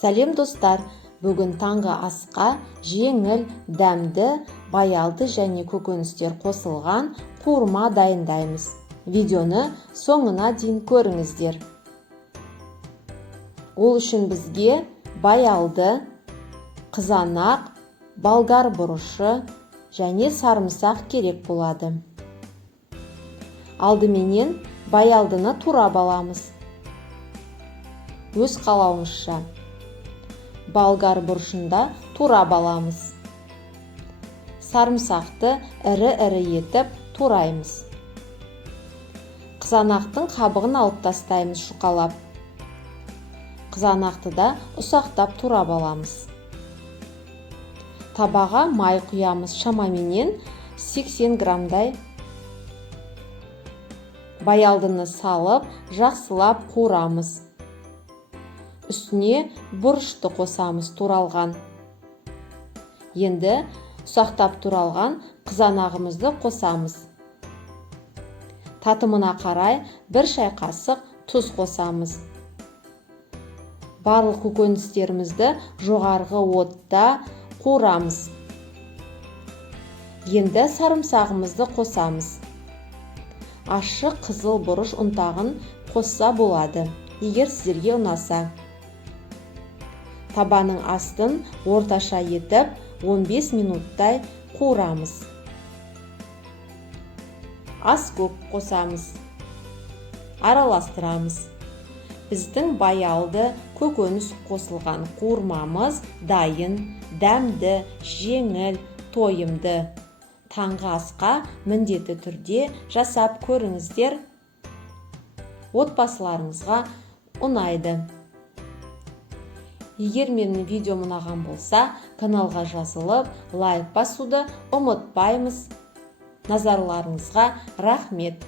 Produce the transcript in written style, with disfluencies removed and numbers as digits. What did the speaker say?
Сәлем достар, бүгін таңғы асқа жеңіл, дәмді, баялды және көкөністер қосылған қуырма дайындаймыз. Видеоны соңына дейін көріңіздер. Ол үшін бізге баялды, қызанақ, болгар бұрышы және сарымсақ керек болады. Алдыменен баялдыны турап аламыз. Өз қалауыңызша. Болгар бұрышында турап аламыз. Сарымсақты ірі-ірі етіп тураймыз. Қызанақтың қабығын алып тастаймыз шұқалап. Қызанақты да ұсақтап турап аламыз. Табаға май құямыз, шамаменен 80 грамдай. Баялдыны салып, жақсылап қуырамыз. Үстіне бұрышты қосамыз туралған. Енді ұсақтап туралған қызанағымызды қосамыз. Татымына қарай 1 шай қасық тұз қосамыз. Барлық көкөністерімізді жоғарғы отта қуырамыз. Енді сарымсағымызды қосамыз. Ашық қызыл бұрыш ұнтағын қосса болады, егер сіздерге ұнаса. Табаның астын орташа етіп 15 минуттай қуырамыз. Ас көп қосамыз. Араластырамыз. Біздің баялды көкөніс қосылған қуырмамыз дайын, дәмді, жеңіл, тойымды. Таңғы асқа міндетті түрде жасап көріңіздер. Отбасыларыңызға ұнайды. Егер менің видеом ұнаған болса, каналға жазылып, лайк басуды ұмытпаймыз. Назарларыңызға рахмет.